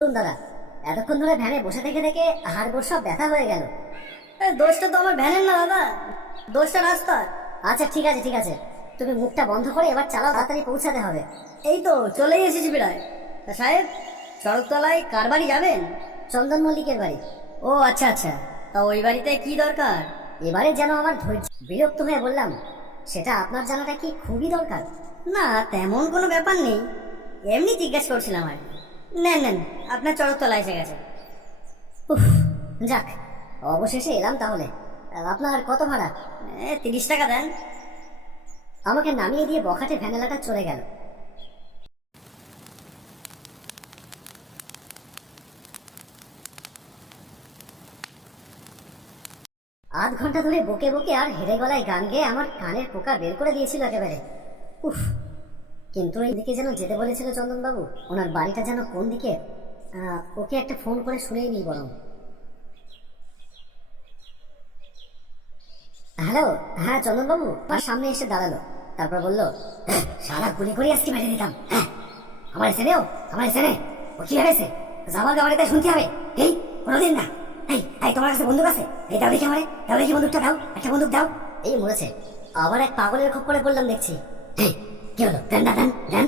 দাদা, এতক্ষণ ধরে ভ্যানে বসে থেকে থেকে হাড়গোড় সব ব্যথা হয়ে গেল। দোষটা তো আমার ভ্যানের না দাদা, দোষটা রাস্তার। আচ্ছা ঠিক আছে ঠিক আছে, তুমি মুখটা বন্ধ করে এবার চালাও, তাড়াতাড়ি পৌঁছাতে হবে। এই তো চলেই এসেছি প্রায়। তা সাহেব, সড়কতলায় কার বাড়ি যাবেন? চন্দন মল্লিকের বাড়ি। ও আচ্ছা আচ্ছা, তা ওই বাড়িতে কি দরকার? এবারে যেন আমার ধৈর্য, বিরক্ত হয়ে বললাম, সেটা আপনার জানাটা কি খুবই দরকার? না তেমন কোনো ব্যাপার নেই, এমনি জিজ্ঞাসা করছিলাম আর কি। নেন নেন, আপনার চড়কতলা এসে গেছে। উফ, যাক অবশেষে এলাম তাহলে। আপনার কত ভাড়া? 30 টাকা দেন। আমাকে নামিয়ে দিয়ে বখাটে ভ্যানেলাটা চলে গেল। আধ ঘন্টা ধরে বকে বকে আর হেরে গলায় গান গেয়ে আমার কানের পোকা বের করে দিয়েছিল একেবারে। উফ, কিন্তু এই দিকে যেন যেতে বলেছিল চন্দনবাবু, ওনার বাড়িটা যেন কোন দিকে। ওকে একটা ফোন করে শুনেই নিই বরং। হ্যালো, হ্যাঁ চন্দনবাবু আমার সামনে এসে দাঁড়ালো, তারপর বলল, সারা গুলি করে আজকে মেরে দিতাম। হ্যাঁ, আমার এসে নেও, আমার এসে নে। ও কি ভেবেছে যাওয়া গাওয়ারে তাই শুনতে হবে? এই কোনোদিন না। এই এই তোমার কাছে বন্দুক আছে? এই দাও দেখি আমারে, দাও দেখি বন্দুকটা দাও, একটা বন্দুক দাও। এই মরেছে, আবার এক পাগলের খপ্পরে পড়লাম দেখছি। এই কি হলো, দেন না দেন দেন।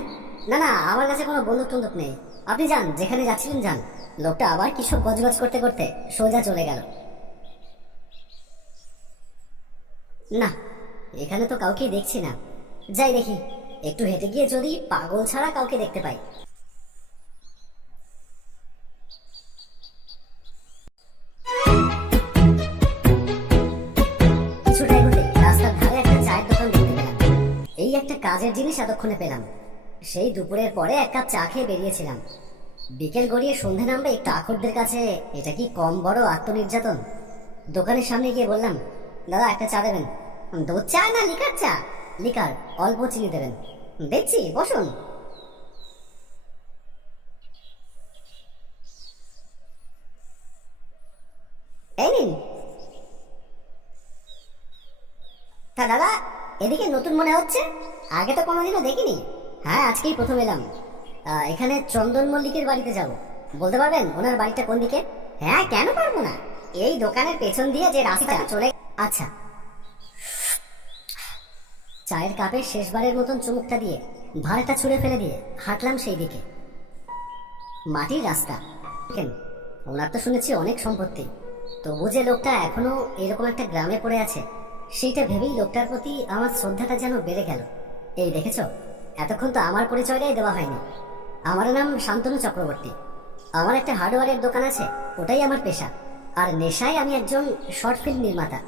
না না, আমার কাছে কোনো বন্দুক টন্দুক নেই, আপনি যান যেখানে যাচ্ছিলেন যান। লোকটা আবার কি সব গজগজ করতে করতে সোজা চলে গেল। না, এখানে তো কাউকে দেখছি না। যাই দেখি, একটু হেঁটে গিয়ে যদি পাগল ছাড়া কাউকে দেখতে পাই। কিছুটা এগোতে রাস্তার ধারে একটা চায়ের দোকান দেখতে পেলাম। এই একটা কাজের জিনিস এতক্ষণে পেলাম। সেই দুপুরের পরে এক কাপ চা খেয়ে বেরিয়েছিলাম। বিকেল গড়িয়ে সন্ধে নামবে একটু আখরদের কাছে, এটা কি কম বড় আত্মনির্যাতন? দোকানের সামনে গিয়ে বললাম, দাদা একটা চা দেবেন। দুধ চা না লিকার চা? লিকার, অল্প চিনি দেবেন। দেখছি, বসুন। এই নিন। তা দাদা, এদিকে নতুন মনে হচ্ছে, আগে তো কোনোদিনও দেখিনি। হ্যাঁ, আজকেই প্রথম এলাম। এখানে চন্দন মল্লিকের বাড়িতে যাব, বলতে পারবেন ওনার বাড়িটা কোন দিকে? হ্যাঁ কেন পারবো না, এই দোকানের পেছন দিয়ে যে রাস্তা চলে। আচ্ছা। চায়ের কাপে শেষবারের মতন চুমুকটা দিয়ে ভাড়াটা ছুঁড়ে ফেলে দিয়ে হাঁটলাম সেই দিকে। মাটির রাস্তা। কেন, ওনার তো শুনেছি অনেক সম্পত্তি, তবু যে লোকটা এখনো এরকম একটা গ্রামে পড়ে আছে, সেইটা ভেবেই লোকটার প্রতি আমার শ্রদ্ধাটা যেন বেড়ে গেল। এই দেখেছো, এতক্ষণ তো আমার পরিচয়টাই দেওয়া হয়নি। আমার নাম শান্তনু চক্রবর্তী। আমার একটা হার্ডওয়্যারের দোকান আছে, ওটাই আমার পেশা। আর নেশায় আমি একজন শর্ট ফিল্ম নির্মাতা।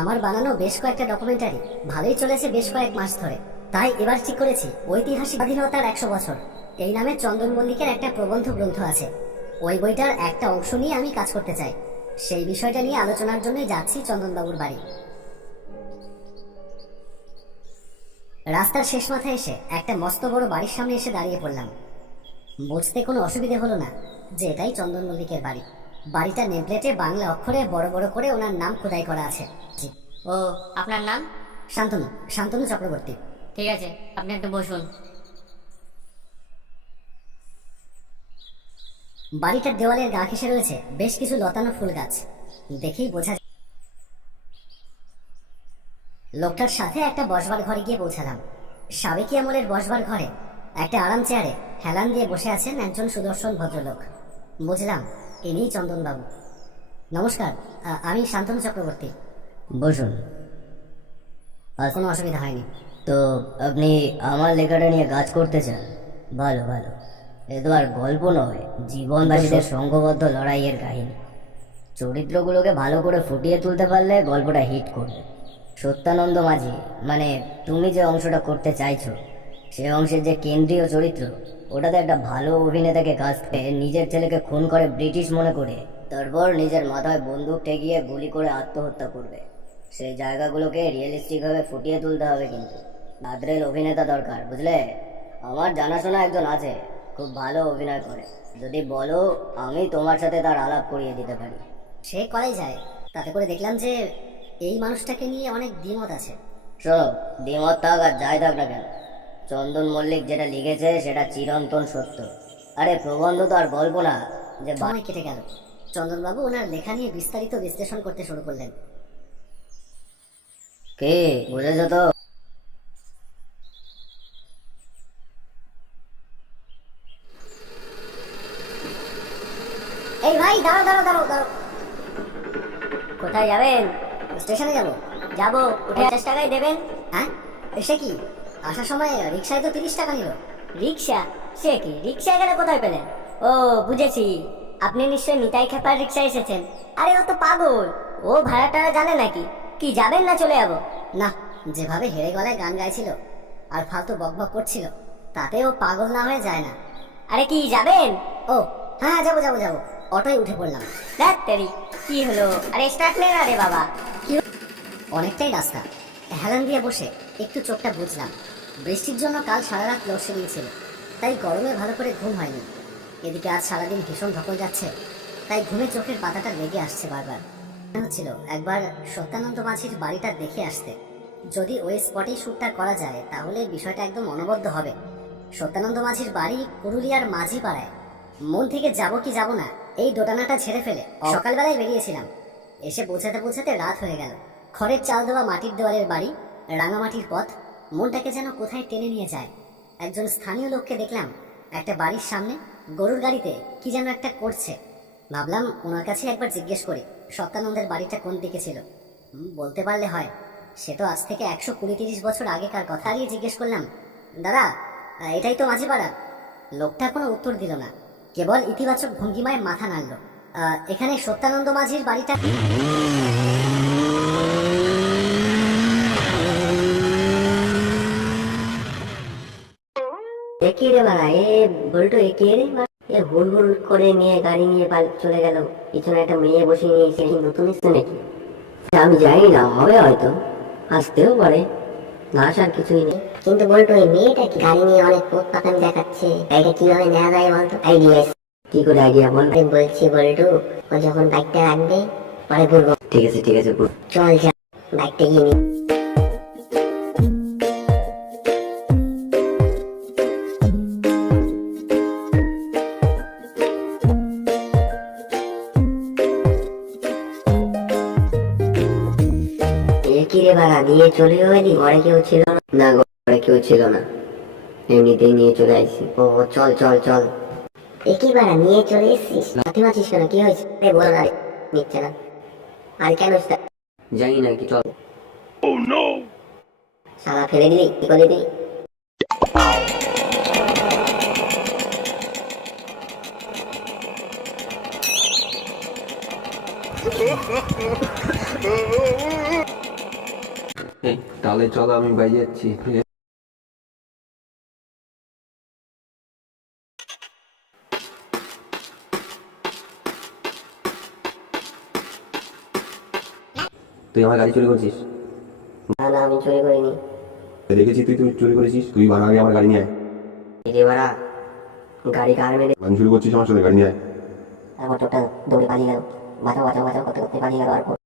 আমার বানানো বেশ কয়েকটা ডকুমেন্টারি ভালোই চলেছে বেশ কয়েক মাস ধরে। তাই এবার ঠিক করেছি ঐতিহাসিক স্বাধীনতার 100 বছর এই নামে চন্দন মল্লিকের একটা প্রবন্ধ গ্রন্থ আছে। ওই বইটার একটা অংশ নিয়ে আমি কাজ করতে চাই। সেই বিষয়টা নিয়ে আলোচনার জন্যই যাচ্ছি চন্দনবাবুর বাড়ি। রাস্তার শেষ মাথায় এসে একটা মস্ত বড় বাড়ির সামনে এসে দাঁড়িয়ে পড়লাম। বুঝতে কোনো অসুবিধে হলো না যে এটাই চন্দন মল্লিকের বাড়ি। বাড়িটার নেমপ্লেটে বাংলা অক্ষরে বড় বড় করে ওনার নাম খোদাই করা আছে। ও, আপনার নাম? শান্তনু, শান্তনু চক্রবর্তী। ঠিক আছে, আপনি একটু বসুন। বাড়িটার দেওয়ালের গা ঘেঁষে রয়েছে বেশ কিছু লতানো ফুল গাছ, দেখেই বোঝা যায়। লোকটার সাথে একটা বসবার ঘরে গিয়ে পৌঁছালাম। সাবেকি আমলের বসবার ঘরে একটা আরাম চেয়ারে হেলান দিয়ে বসে আছেন একজন সুদর্শন ভদ্রলোক। বুঝলাম ইনিই চন্দনবাবু। নমস্কার, আমি শান্তনু চক্রবর্তী। বসুন। আর কোনো অসুবিধা হয়নি। তো আপনি আমার লেখাটা নিয়ে কাজ করতে চান? ভালো ভালো। এ তো আর গল্প নয়, জীবনবাসীদের সংঘবদ্ধ লড়াইয়ের কাহিনী। চরিত্রগুলোকে ভালো করে ফুটিয়ে তুলতে পারলে গল্পটা হিট করবে। সত্যানন্দ মাঝি, মানে তুমি যে অংশটা করতে চাইছো, সে অংশের যে কেন্দ্রীয় চরিত্র, ওটাতে একটা ভালো অভিনেতাকে কাজ পেয়ে নিজের ছেলেকে খুন করে ব্রিটিশ মনে করে তারপর নিজের মাথায় বন্দুক ঠেকিয়ে গুলি করে আত্মহত্যা করবে। সেই জায়গাগুলোকে রিয়েলিস্টিকভাবে ফুটিয়ে তুলতে হবে, কিন্তু নাদরেল অভিনেতা দরকার, বুঝলে? আমার জানাশোনা একজন আছে, খুব ভালো অভিনয় করে। যদি বলো আমি তোমার সাথে তার আলাপ করিয়ে দিতে পারি। সে করাই যায়, তাতে করে দেখলাম যে এই মানুষটাকে নিয়ে অনেক দ্বিমত আছে। শোনো, দ্বিমত থাক আর যাই থাক না কেন, চন্দন মল্লিক যেটা লিখেছে সেটা চিরন্তন সত্য। আরে প্রবন্ধ তো আর গল্প না যে সময় কেটে গেল। চন্দনবাবু ওনার লেখা নিয়ে বিস্তারিত বিশ্লেষণ করতে শুরু করলেন। কে বুঝেছ তো? এই ভাই, দাঁড়াও দাঁড়াও দাঁড়াও দাঁড়াও। কোথায় যাবেন? স্টেশনে যাব। যাবো, উঠে 50 টাকাই দেবেন। হ্যাঁ, এসে কি? আসার সময় রিক্সায় তো 30 টাকা নিল। রিক্সা? সে কি, রিক্সা এখানে কোথায় পেলেন? ও বুঝেছি, আপনি নিশ্চয়ই নিতাই খেপার রিক্সায় এসেছেন। আরে ও তো পাগল, ও ভাড়া টাড়া জানে নাকি? কি যাবেন না চলে যাবো? না, যেভাবে হেরে গলায় গান গাইছিল আর ফালতু বকবক করছিল, তাতে ও পাগল না হয়ে যায় না। আরে কি যাবেন? ও হ্যাঁ হ্যাঁ, যাবো যাবো যাবো। অটোয় উঠে পড়লাম। দেখ তেরি, কি হলো? আরে স্টার্ট নে না রে বাবা। অনেকটাই রাস্তা। হেলান দিয়ে বসে একটু চোখটা বুঝলাম। বৃষ্টির জন্য কাল সারা রাত লোডশেডিং ছিল, তাই গরমে ভালো করে ঘুম হয়নি। এদিকে আজ সারাদিন ভীষণ ধকল যাচ্ছে, তাই ঘুমে চোখের পাতাটা লেগে আসছে বারবার। মনে হচ্ছিল একবার সত্যানন্দ মাঝির বাড়িটা দেখে আসতে। যদি ওই স্পটেই শ্যুটটা করা যায় তাহলে বিষয়টা একদম অনবদ্য হবে। সত্যানন্দ মাঝির বাড়ি পুরুলিয়ার মাঝি পাড়ায়। মন থেকে যাব কি যাব না এই দোটানাটা ছেড়ে ফেলে সকালবেলায় বেরিয়েছিলাম। এসে পৌঁছাতে পৌঁছাতে রাত হয়ে গেল। খড়ের চাল দেওয়া মাটির দেওয়ালের বাড়ি, রাঙামাটির পথ মনটাকে যেন কোথায় টেনে নিয়ে যায়। একজন স্থানীয় লোককে দেখলাম একটা বাড়ির সামনে গরুর গাড়িতে কি যেন একটা করছে। ভাবলাম ওনার কাছে একবার জিজ্ঞেস করি সত্যানন্দের বাড়িটা কোন দিকে ছিল। বলতে পারলে হয়। সে তো আজ থেকে 120-30 বছর আগেকার কথা। হারিয়ে জিজ্ঞেস করলাম, দাদা এটাই তো মাঝিপাড়া? লোকটা কোনো উত্তর দিল না, কেবল ইতিবাচক ভঙ্গিমায় মাথা নাড়ল। এখানে সত্যানন্দ মাঝির বাড়িটা? একই রে বাড়া, এ বলতো একই রে বাড়া। এ হুল হুল করে নিয়ে গাড়ি নিয়ে চলে গেল। পিছনে একটা মেয়ে বসে নিয়ে এসে কি নতুন এসছে নাকি? আমি জানি না, হবে হয়তো, আসতেও পারে, না আসার কিছুই নেই। কিন্তু বলতো ওই মেয়েটা কি গাড়ি নিয়ে অনেক পোত পাকান দেখাচ্ছে, এটা কিভাবে নেওয়া যায় বলতো? আইডিয়া কি করে আইডিয়া বল? আমি বলছি বলটু, ও যখন বাইকটা রাখবে পরে ঘুরবো। ঠিক আছে ঠিক আছে, চল যা, বাইকটা গিয়ে নি। একই রে বাড়া, নিয়ে চলে গেলি? ঘরে কেউ ছিল না? না, ঘরে কেউ ছিল না, এমনিতেই নিয়ে চলে আসছি। ও চল চল চল। একই বাড়া নিয়ে চলে এসছিস? হাতে মাছিস কেন, কি হয়েছে? বল না, নিচ্ছে না। আর কেন জানি না, কি চল। সালা ফেলে দিলি, কি করে দিলি? তাহলে চলো, আমি বাইরে যাচ্ছি। তুই আমার গাড়ি চুরি করছিস? না না, আমি চুরি করিনি। দেখেছি তুই তুই চুরি করেছিস। তুই বাড়া আগে আমার গাড়ি নিয়ে আয়। রে বাড়া, গাড়ি কার মেরে আমি চুরি করছিস আমার সাথে, গাড়ি নিয়ে আয়। তারপর তোটা দৌড়ে পালিয়ে গেল। বাঁচাও বাঁচাও বাঁচাও করতে করতে পালিয়ে গেল। আর